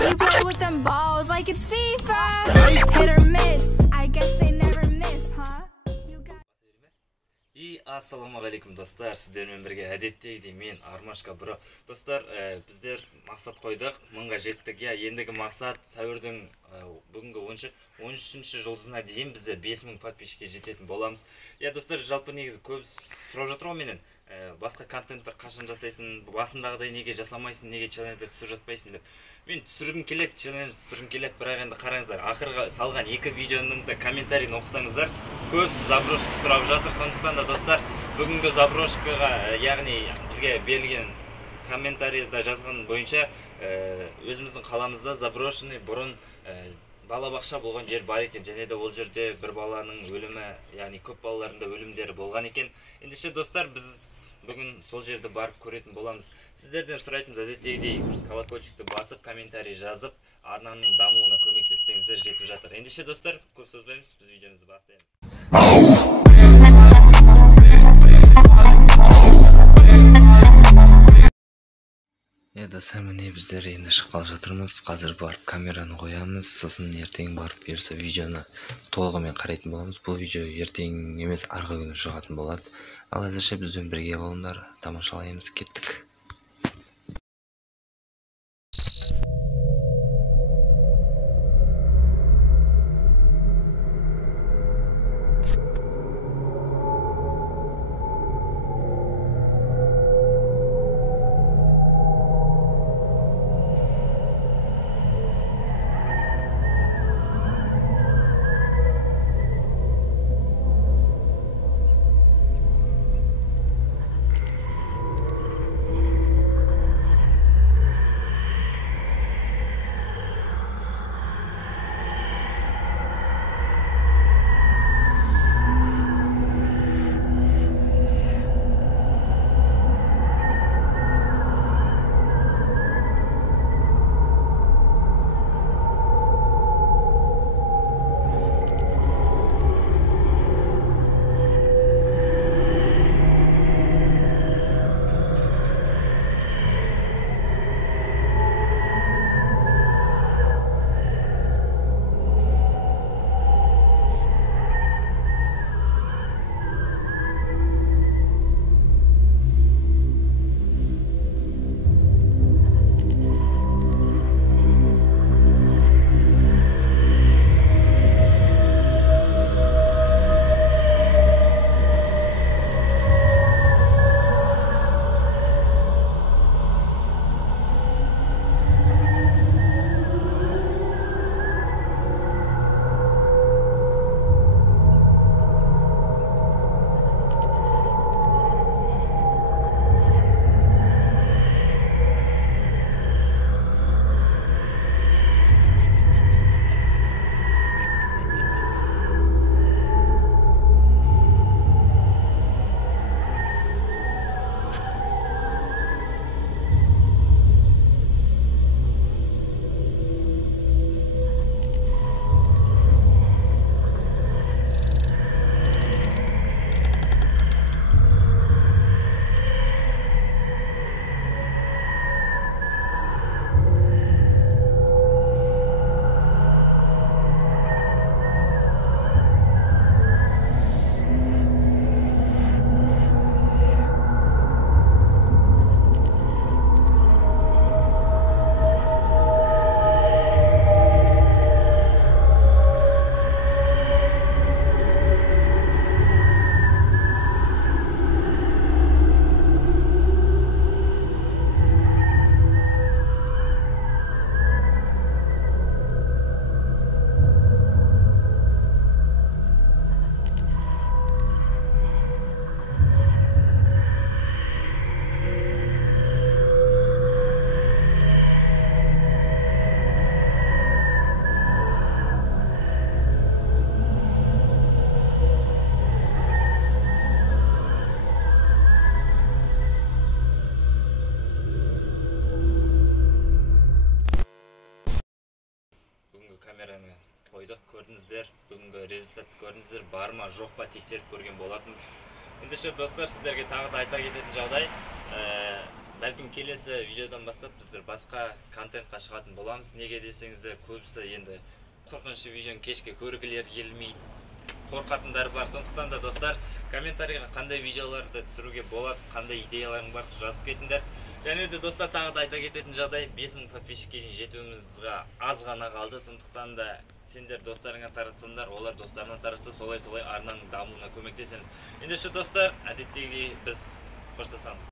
You play with them balls like it's FIFA. Hit or miss, I guess they never miss, huh? Ассаламағалейкум достар, сіздермен бірге әдеттегідей мен Армашка бро. Достар, біздер мақсат қойдық, 1000-ға жеттік. Ендігі мақсат сәуірдің бүгінгі 13-ші жұлдызына дейін біздер 5000 подписчикке жететін боламыз. Достар, жалпы негізі көп сұрап жатыр ғой менен. Басқа контенттер қашан жасайсың, басындағыдай неге жасамайсың, неге челлендждер түсіріп жатпайсың деп. Мен түсіргім келеді, челлендж түсіргім келеді, бірақ енді қараңыздар, ақырға салған 2 видеоның да комментарийін оқысаңыздар, көбісі заброшка сұрап жатыр. Сондықтан да достар, бүгінгі заброшкаға, яғни бізге берілген комментарийда жазған бойынша, өзіміздің қаламызда заброшенный бұрын балабақша болған жер бар екен, және де ол жерде бір баланың өлімі, яғни көп балаларында өлімдері болған екен. Ендеше достар, біз бүгін сол жерді барып көретін боламыз. Сіздерден сұрайтынымыз әдеттегідей колокольчикті басып, комментарий жазып, арнаның дамуына көмектессеңіздер жетіп жатыр. Ендеше достар, көп созбаймыз, біз видеомызды бастаймыз. Достар, міне біздер енді шыққалы жатырмыз. Қазір барып камераны қоямыз, сосын ертең барып берсе видеоны толығымен қарайтын боламыз. Бұл видео ертең емес, арғы күні шығатын болады. Ал әзірше бізбен бірге болыңдар, тамашалаймыз, кеттік. Камераны қойдық, көрдіңіздер, бүгінгі результатты көрдіңіздер, бар ма, жоқ па тексеріп көрген болатынбыз. Ендеше достар, сіздерге тағы да айта кететін жағдай, Бәлкім келесі видеодан бастап біздер басқа контентқа шығатын боламыз. Неге десеңіздер, көбісі енді қорқынышты видеоны кешке көргілер келмейді, қорқатындар бар. Сондықтан да достар, комментарийға қандай видеоларды түсіруге болады, қандай идеяларың бар, жазып кетіңдер. Және де достар, тағы да айта кететін жағдай, 5000 подписчикке дейін жетуімізге аз ғана қалды. Сондықтан да сендер достарыңа таратсаңдар, олар достарына таратса, солай арнаның дамуына көмектесеміз. Ендеше достар, әдеттегідей біз қоштасамыз.